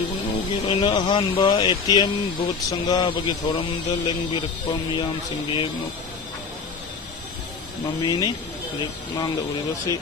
Sugnu da Ehan ATM Booth sanga bagi thoram da lengbirakpa miyam singdi mamini mang da uri basi